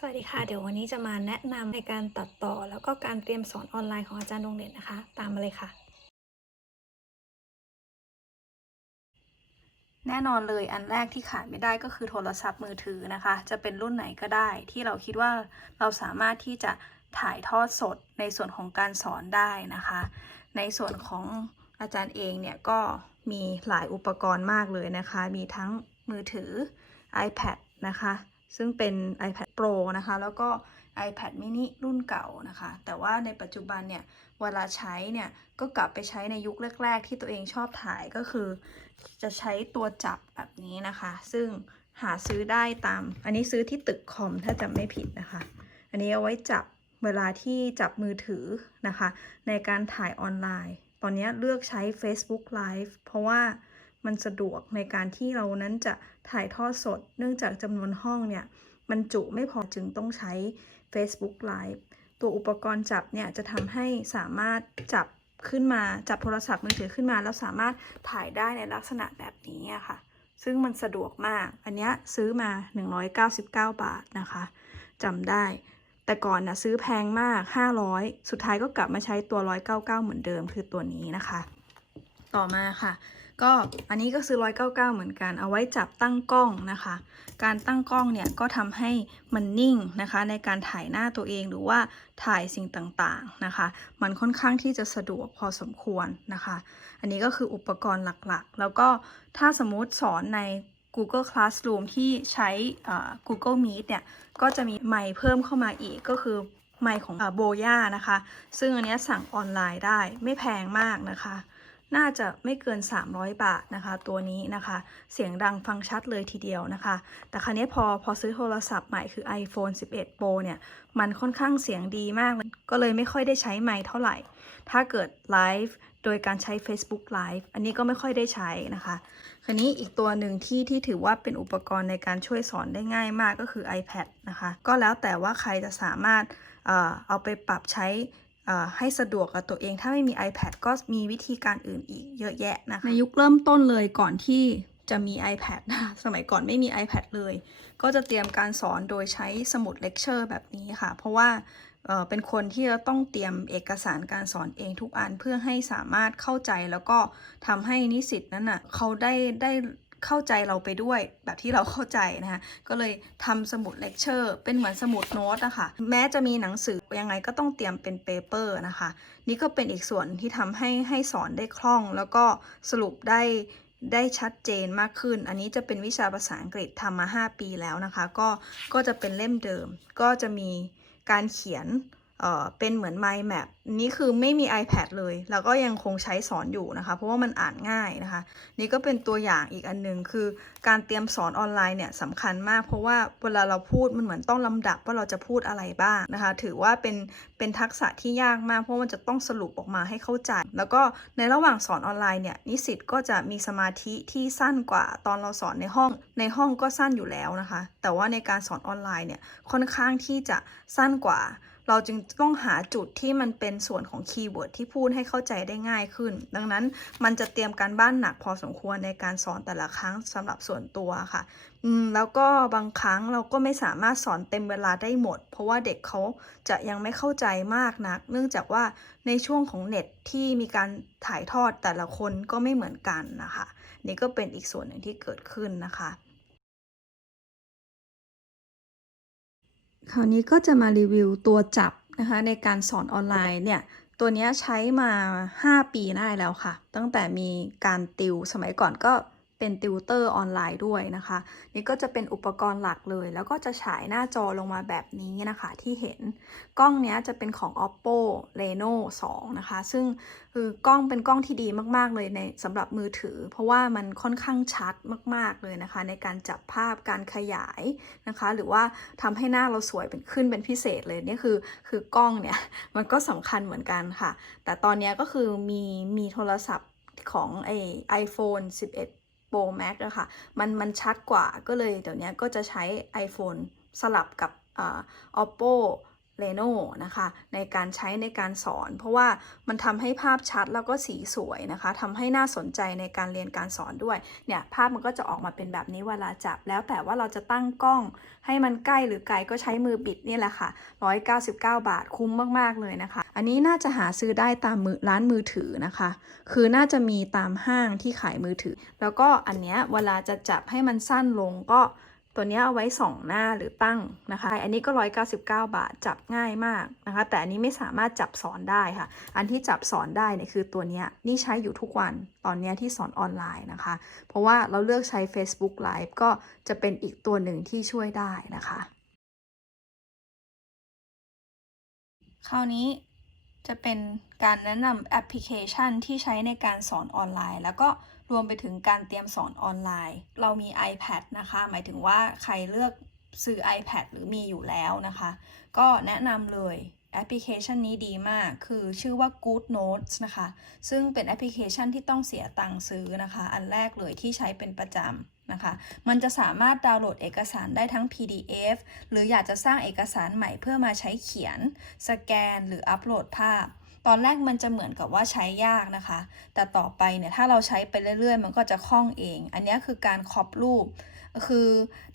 สวัสดีค่ะ เดี๋ยววันนี้จะมาแนะนำในการตัดต่อ แล้วก็การเตรียมสอนออนไลน์ของอาจารย์ดวงเด่นนะคะ ตามมาเลยค่ะ แน่นอนเลยอันแรกที่ขาดไม่ได้ก็คือโทรศัพท์มือถือนะคะ จะเป็นรุ่นไหนก็ได้ ที่เราคิดว่าเราสามารถที่จะถ่ายทอดสดในส่วนของการสอนได้นะคะ ในส่วนของอาจารย์เองเนี่ยก็มีหลายอุปกรณ์มากเลยนะคะ มีทั้งมือถือ iPad นะคะ ซึ่งเป็น iPad Pro นะคะ แล้วก็ iPad mini รุ่นเก่านะคะ แต่ว่าในปัจจุบันเนี่ย เวลาใช้เนี่ย ก็กลับไปใช้ในยุคแรก ๆ ที่ตัวเองชอบถ่ายก็คือ จะใช้ตัวจับแบบนี้นะคะ ซึ่งหาซื้อได้ตาม อันนี้ซื้อที่ตึกคอมถ้าจำไม่ผิดนะคะ อันนี้เอาไว้จับเวลาที่จับมือถือนะคะ ในการถ่ายออนไลน์ ตอนนี้เลือกใช้ Facebook Live เพราะว่ามันสะดวกในการที่เรานั้นจะ ถ่ายทอดสด เนื่องจากจำนวนห้องเนี่ยมันจุไม่พอจึงต้องใช้ Facebook Live ตัวอุปกรณ์จับเนี่ยจะทำให้สามารถจับขึ้นมาจับโทรศัพท์มือถือขึ้นมา แล้วสามารถถ่ายได้ในลักษณะแบบนี้อะค่ะ ซึ่งมันสะดวกมาก อันนี้ซื้อมา 199 บาทนะคะจำได้ แต่ก่อนนะซื้อแพงมาก 500 สุดท้ายก็กลับมาใช้ตัว 199 เหมือนเดิมคือตัวนี้นะคะ ต่อมาค่ะ ก็อันนี้ก็ซื้อ 199 เหมือนกัน เอาไว้จับตั้งกล้องนะคะ การตั้งกล้องเนี่ยก็ทำให้มันนิ่งนะคะ ในการถ่ายหน้าตัวเองหรือว่าถ่ายสิ่งต่างๆนะคะ มันค่อนข้างที่จะสะดวกพอสมควรนะคะ อันนี้ก็คืออุปกรณ์หลักๆ แล้วก็ถ้าสมมติสอนใน Google Classroom ที่ใช้ Google Meet เนี่ย ก็จะมีไมค์เพิ่มเข้ามาอีกก็คือไมค์ของโบย่านะคะ ซึ่งอันนี้สั่งออนไลน์ได้ไม่แพงมากนะคะ น่าจะไม่เกิน 300 บาทนะคะ ตัวนี้นะคะ เสียงดังฟังชัดเลยทีเดียวนะคะ แต่ครั้นี้พอพอซื้อโทรศัพท์ใหม่คือ iPhone 11 Pro เนี่ย มันค่อนข้างเสียงดีมาก ก็เลยไม่ค่อยได้ใช้ไมค์เท่าไหร่ ถ้าเกิดไลฟ์โดยการใช้ Facebook Live อันนี้ก็ไม่ค่อยได้ใช้นะคะคราวนี้อีกตัวหนึ่งที่ที่ถือว่าเป็นอุปกรณ์ในการช่วยสอนได้ง่ายมากก็คือ iPad นะคะ ก็แล้วแต่ว่าใครจะสามารถเออเอาไปปรับใช้ ให้สะดวกกับตัวเอง ถ้าไม่มี iPad ก็มีวิธีการอื่นอีกเยอะแยะนะคะในยุคเริ่มต้นเลยก่อนที่จะมี iPad นะสมัยก่อนไม่มี iPad เลย ก็จะเตรียมการสอนโดยใช้สมุดเลคเชอร์แบบนี้ค่ะ เพราะว่าเเป็นคนที่จะต้องเตรียมเอกสารการสอนเองทุกอันเพื่อให้สามารถเข้าใจแล้วก็ทำให้นิสิตนั้นน่ะเขาได้ได้ เข้าใจเราไปด้วยแบบที่เราเข้าใจนะคะก็เลยทำสมุดเลคเชอร์เป็นเหมือนสมุดโน้ตอะค่ะแม้จะมีหนังสือยังไงก็ต้องเตรียมเป็นเปเปอร์นะคะ นี่ก็เป็นอีกส่วนที่ทำให้ให้สอนได้คล่อง แล้วก็สรุปได้ได้ชัดเจนมากขึ้น อันนี้จะเป็นวิชาภาษาอังกฤษทำมา 5 ปีแล้วนะคะ ก็ก็จะเป็นเล่มเดิม ก็จะมีการเขียน เป็นเหมือน mind map นี่คือไม่มี iPad เลย แล้วก็ยังคงใช้สอนอยู่นะคะ เพราะว่ามันอ่านง่ายนะคะ นี่ก็เป็นตัวอย่างอีกอันหนึง คือการเตรียมสอนออนไลน์เนี่ยสำคัญมาก เพราะว่าเวลาเราพูดมันเหมือนต้องลำดับว่าเราจะพูดอะไรบ้างนะคะ ถือว่าเป็นเป็นทักษะที่ยากมาก เพราะมันจะต้องสรุปออกมาให้เข้าใจ แล้วก็ในระหว่างสอนออนไลน์เนี่ยนิสิตก็จะมีสมาธิที่สั้นกว่าตอนเราสอนในห้อง ในห้องก็สั้นอยู่แล้วนะคะ แต่ว่าในการสอนออนไลน์เนี่ยค่อนข้างที่จะสั้นกว่า เราจึงต้องหาจุดที่มันเป็นส่วนของคีย์เวิร์ดที่พูดให้เข้าใจได้ง่ายขึ้น ดังนั้นมันจะเตรียมการบ้านหนักพอสมควรในการสอนแต่ละครั้งสำหรับส่วนตัวค่ะอืมแล้วก็บางครั้งเราก็ไม่สามารถสอนเต็มเวลาได้หมด เพราะว่าเด็กเขาจะยังไม่เข้าใจมากนัก เนื่องจากว่าในช่วงของเน็ตที่มีการถ่ายทอดแต่ละคนก็ไม่เหมือนกันนะคะ นี่ก็เป็นอีกส่วนหนึ่งที่เกิดขึ้นนะคะ คราวนี้ก็จะมารีวิวตัวจับนะคะในการสอนออนไลน์เนี่ยตัวนี้ใช้มา 5 ปีได้แล้วค่ะ ตั้งแต่มีการติวสมัยก่อนก็ เป็นติวเตอร์ออนไลน์ด้วยนะคะ นี่ก็จะเป็นอุปกรณ์หลักเลย แล้วก็จะฉายหน้าจอลงมาแบบนี้นะคะที่เห็นกล้องนี้จะเป็นของ oppo reno 2 นะคะ ซึ่งคือกล้องเป็นกล้องที่ดีมากๆเลยในสำหรับมือถือ เพราะว่ามันค่อนข้างชัดมากๆเลยนะคะ ในการจับภาพการขยายนะคะ หรือว่าทำให้หน้าเราสวยเป็นขึ้นเป็นพิเศษเลยนี่คือคือกล้องเนี่ยมันก็สำคัญเหมือนกันค่ะ แต่ตอนนี้ก็คือมีมีโทรศัพท์ของไอไอโฟน11 Pro Max อะค่ะมันมันชัดกว่าก็เลยเดี๋ยวนี้ก็จะใช้ iPhone สลับกับอ่า oppo Reno นะคะ ในการใช้ในการสอน เพราะว่ามันทำให้ภาพชัดแล้วก็สีสวยนะคะทำให้น่าสนใจในการเรียนการสอนด้วยเนี่ยภาพมันก็จะออกมาเป็นแบบนี้เวลาจับ แล้วแต่ว่าเราจะตั้งกล้อง ให้มันใกล้หรือไกลก็ใช้มือบิดนี่แหละค่ะ 199 บาทคุ้มมาก ๆ เลยนะคะ อันนี้น่าจะหาซื้อได้ตามมือร้านมือถือนะคะ คือน่าจะมีตามห้างที่ขายมือถือ แล้วก็อันเนี้ยเวลาจะจับให้มันสั้นลงก็ ตัวนี้เอาไว้ส่องหน้าหรือตั้งนะคะ อันนี้ก็ 199 บาทจับง่ายมากนะคะ แต่อันนี้ไม่สามารถจับสอนได้ค่ะ อันที่จับสอนได้เนี่ยคือตัวนี้นี่ใช้อยู่ทุกวันตอนนี้ที่สอนออนไลน์นะคะ เพราะว่าเราเลือกใช้ Facebook Live ก็จะเป็นอีกตัวหนึ่งที่ช่วยได้นะคะ คราวนี้จะเป็นการแนะนำแอปพลิเคชันที่ใช้ในการสอนออนไลน์ แล้วก็ รวมไปถึงการเตรียมสอนออนไลน์ เรามี iPad นะคะ หมายถึงว่าใครเลือกซื้อ iPad หรือมีอยู่แล้วนะคะ ก็แนะนำเลยแอปพลิเคชันนี้ดีมาก คือชื่อว่า Good Notes นะคะ ซึ่งเป็นแอปพลิเคชันที่ต้องเสียตังค์ซื้อนะคะ อันแรกเลยที่ใช้เป็นประจำนะคะ มันจะสามารถดาวน์โหลดเอกสารได้ทั้ง PDF หรืออยากจะสร้างเอกสารใหม่เพื่อมาใช้เขียน สแกน หรืออัปโหลดภาพ ตอนแรกมันจะเหมือนกับว่าใช้ยากนะคะ แต่ต่อไปเนี่ยถ้าเราใช้ไปเรื่อยๆ มันก็จะคล่องเอง อันนี้คือการครอปรูป คือ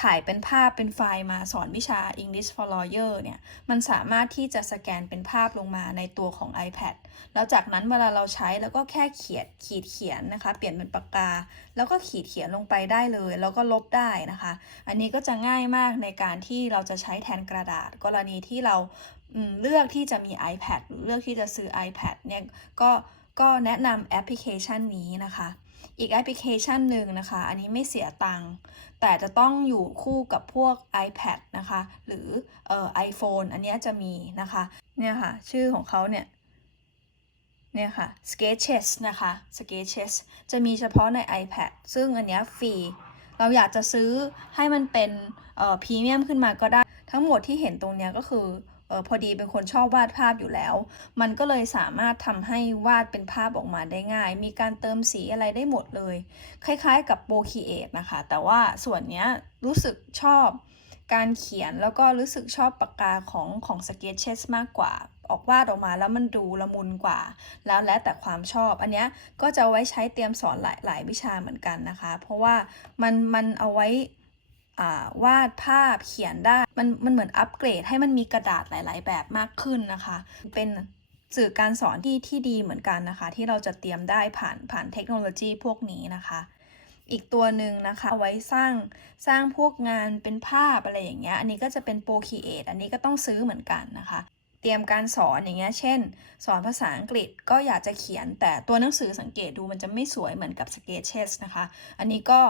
ถ่ายเป็นภาพเป็นไฟล์มาสอนวิชา English for Lawyer เนี่ย มันสามารถที่จะสแกนเป็นภาพลงมาในตัวของ iPad แล้วจากนั้นเวลาเราใช้แล้วก็แค่เขียนขีดเขียนนะคะ เปลี่ยนเป็นปากกา แล้วก็ขีดเขียนลงไปได้เลย แล้วก็ลบได้นะคะ อันนี้ก็จะง่ายมากในการที่เราจะใช้แทนกระดาษ กรณีที่เรา เลือกที่จะมี iPad หรือเลือกที่จะซื้อ iPad เนี่ยก็ก็แนะนำแอปพลิเคชันนี้นะคะ อีกแอปพลิเคชันหนึ่งนะคะ อันนี้ไม่เสียตังค์แต่จะต้องอยู่คู่กับพวก iPad นะคะ หรือเอ่อ iPhone อันนี้จะมีนะคะ เนี่ยค่ะ ชื่อของเขาเนี่ยเนี่ยค่ะ Sketches นะคะ Sketches จะมีเฉพาะใน iPad ซึ่งอันนี้ฟรี เราอยากจะซื้อให้มันเป็นเอ่อพรีเมียมขึ้นมาก็ได้ ทั้งหมดที่เห็นตรงเนี้ยก็คือ ออพอดีเป็นคนชอบวาดภาพอยู่แล้ว มันก็เลยสามารถทำให้วาดเป็นภาพออกมาได้ง่าย มีการเติมสีอะไรได้หมดเลย คล้ายๆ กับ Procreate นะคะ แต่ว่าส่วนนี้รู้สึกชอบการเขียนแล้วก็รู้สึกชอบปากกาของของ Sketches มากกว่า ออกวาดออกมาแล้วมันดูละมุนกว่า แล้วแล้วแต่ความชอบ อันนี้ก็จะไว้ใช้เตรียมสอนหลายหลายวิชาเหมือนกันนะคะ เพราะว่ามันมันเอาไว้ วาดภาพเขียนได้ มันมันเหมือนอัปเกรดให้มันมีกระดาษหลาย ๆ แบบมากขึ้นนะคะ เป็นสื่อการสอนที่ที่ดีเหมือนกันนะคะ ที่เราจะเตรียมได้ผ่านผ่านเทคโนโลยีพวกนี้นะคะ อีกตัวหนึ่งนะคะเอาไว้สร้างสร้างพวกงานเป็นภาพอะไรอย่างเงี้ยอันนี้ก็จะเป็น Procreate อันนี้ก็ต้องซื้อเหมือนกันนะคะ เตรียมการสอนอย่างเงี้ยเช่น สอนภาษาอังกฤษก็อยากจะเขียนแต่ตัวหนังสือสังเกตดูมันจะไม่สวยเหมือนกับ Sketches นะคะ อันนี้ก็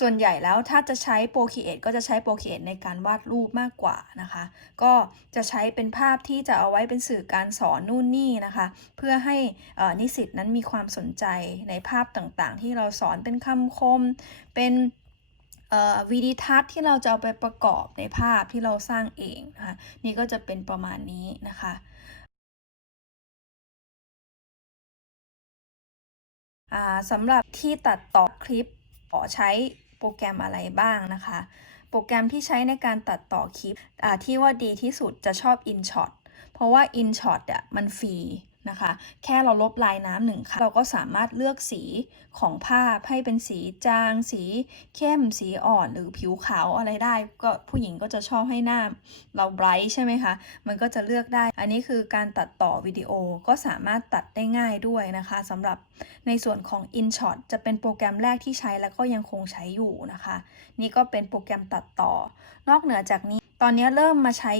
ส่วนใหญ่แล้วถ้าจะใช้ Procreate ก็จะใช้ Procreate ในการวาดรูปมากกว่านะคะ ก็จะใช้เป็นภาพที่จะเอาไว้เป็นสื่อการสอนนู่นนี่นะคะ เพื่อให้นิสิตนั้นมีความสนใจในภาพต่างๆ ที่เราสอนเป็นคำคม เป็นวิดีทัศน์ที่เราจะเอาไปประกอบในภาพที่เราสร้างเองนะคะนี่ก็จะเป็นประมาณนี้นะคะสำหรับที่ตัดต่อคลิปขอใช้ โปรแกรมอะไรบ้างนะคะ โปรแกรมที่ใช้ในการตัดต่อคลิปที่ว่าดีที่สุดจะชอบ InShot เพราะว่า InShot อะมันฟรี นะคะ แค่เราลบลายน้ำหนึ่งครั้งเราก็สามารถเลือกสีของภาพให้เป็นสีจาง สีเข้ม สีอ่อนหรือผิวขาวอะไรได้ ก็ผู้หญิงก็จะชอบให้หน้าเราไบรท์ใช่ไหมคะ มันก็จะเลือกได้ อันนี้คือการตัดต่อวิดีโอก็สามารถตัดได้ง่ายด้วยนะคะสำหรับในส่วนของ InShot จะเป็นโปรแกรมแรกที่ใช้แล้วก็ยังคงใช้อยู่นะคะ นี่ก็เป็นโปรแกรมตัดต่อ นอกเหนือจากนี้ตอนนี้เริ่มมาใช้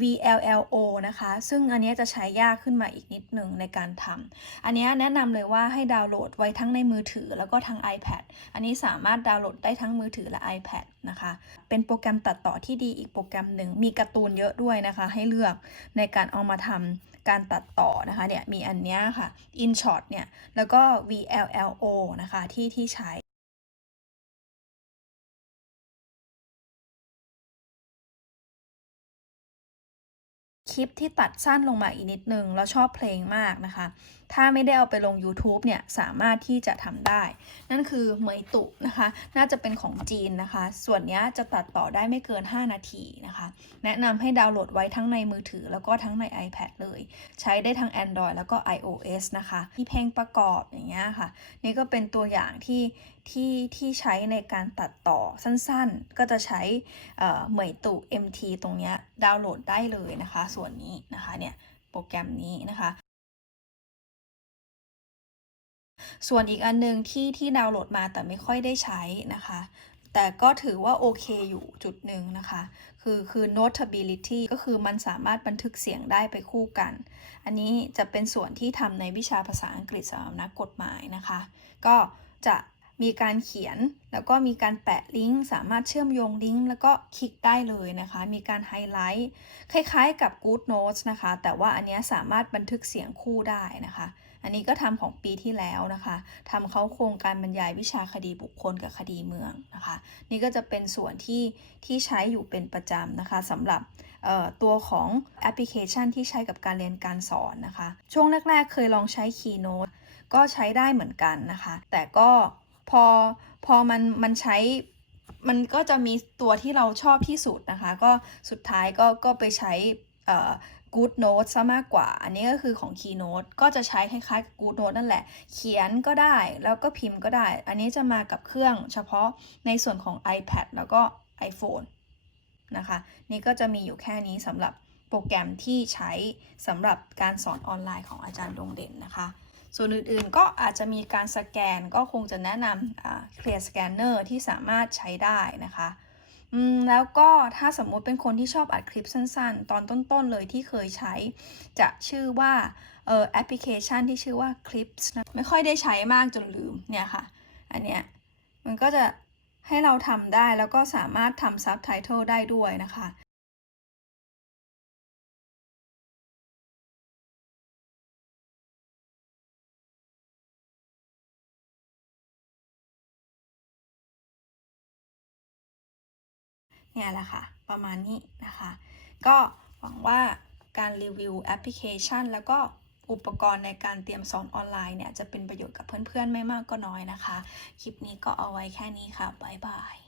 VLLO นะคะ ซึ่งอันนี้จะใช้ยากขึ้นมาอีกนิดหนึ่งในการทำ อันนี้แนะนำเลยว่าให้ดาวน์โหลดไว้ทั้งในมือถือแล้วก็ทั้ง iPad อันนี้สามารถดาวน์โหลดได้ทั้งมือถือและ iPad นะคะ เป็นโปรแกรมตัดต่อที่ดีอีกโปรแกรมหนึ่ง มีการ์ตูนเยอะด้วยนะคะ ให้เลือกในการเอามาทำการตัดต่อนะคะ เนี่ยมีอันนี้ค่ะ InShot เนี่ย แล้วก็ VLLO นะคะที่ที่ใช้ ลิปที่ตัดสั้นลงมาอีกนิดนึง แล้วชอบเพลงมากนะคะถ้าไม่ได้เอาไปลง YouTube เนี่ยสามารถที่จะทำได้ นั่นคือเหมยตุนะคะ น่าจะเป็นของจีนนะคะ ส่วนนี้จะตัดต่อได้ไม่เกิน 5 นาทีนะคะ แนะนำให้ดาวน์โหลดไว้ทั้งในมือถือ แล้วก็ทั้งใน iPad เลย ใช้ได้ทั้ง Android แล้วก็ iOS นะคะที่เพลงประกอบอย่างเงี้ยค่ะ นี่ก็เป็นตัวอย่างที่ที่ที่ใช้ในการตัดต่อสั้นๆ ก็จะใช้เอ่อเหมยตุ MT ตรงเนี้ยดาวน์โหลดได้เลยนะคะ ส่วนนี้นะคะเนี่ยโปรแกรมนี้นะคะ ส่วนอีกอันนึงที่ที่ดาวน์โหลดมาแต่ไม่ค่อยได้ใช้นะคะ แต่ก็ถือว่าโอเคอยู่จุดหนึ่งนะคะ คือคือ notability ก็คือมันสามารถบันทึกเสียงได้ไปคู่กัน อันนี้จะเป็นส่วนที่ทำในวิชาภาษาอังกฤษสำหรับนักกฎหมายนะคะ ก็จะมีการเขียนแล้วก็มีการแปะลิงก์สามารถเชื่อมโยงลิงก์แล้วก็คลิกได้เลยนะคะ มีการไฮไลท์คล้ายๆกับ Good Notes นะคะ แต่ว่าอันนี้สามารถบันทึกเสียงคู่ได้นะคะ อันนี้ก็ทำของปีที่แล้วนะคะทำเขาโครงการบรรยายวิชาคดีบุคคลกับคดีเมืองนะคะ นี่ก็จะเป็นส่วนที่ที่ใช้อยู่เป็นประจำนะคะสำหรับตัวของแอปพลิเคชันที่ใช้กับการเรียนการสอนนะคะ ช่วงแรกๆ เคยลองใช้ Keynote ก็ใช้ได้เหมือนกันนะคะ แต่ก็พอพอมันมันใช้มันก็จะมีตัวที่เราชอบที่สุดนะคะ ก็สุดท้ายก็ก็ไปใช้ Good Note ซะมากกว่า อันนี้ก็คือของ Keynote ก็จะใช้คล้ายๆกับ Good Note นั่นแหละ เขียนก็ได้แล้วก็พิมพ์ก็ได้ อันนี้จะมากับเครื่องเฉพาะในส่วนของ iPad แล้วก็ iPhone นะคะ นี่ก็จะมีอยู่แค่นี้สำหรับโปรแกรมที่ใช้สำหรับการสอนออนไลน์ของอาจารย์ดวงเด่นนะคะ ส่วนอื่นๆก็อาจจะมีการสแกนก็คงจะแนะนำ Clear Scanner ที่สามารถใช้ได้นะคะ อืมแล้วก็ถ้าสมมติเป็นคนที่ชอบอัดคลิปสั้นๆ ตอนต้นๆเลยที่เคยใช้ จะชื่อว่าเอ่อแอปพลิเคชันที่ชื่อว่า Clips นะไม่ค่อยได้ใช้มากจนลืมเนี่ยค่ะ อันเนี้ยมันก็จะให้เราทำได้แล้วก็สามารถทำซับไตเติลได้ด้วยนะคะ เนี่ยแหละค่ะ ประมาณนี้นะคะ ก็หวังว่าการรีวิวแอปพลิเคชัน แล้วก็อุปกรณ์ในการเตรียมสอนออนไลน์เนี่ย จะเป็นประโยชน์กับเพื่อนๆ ไม่มากก็น้อยนะคะ คลิปนี้ก็เอาไว้แค่นี้ค่ะ บ๊ายบาย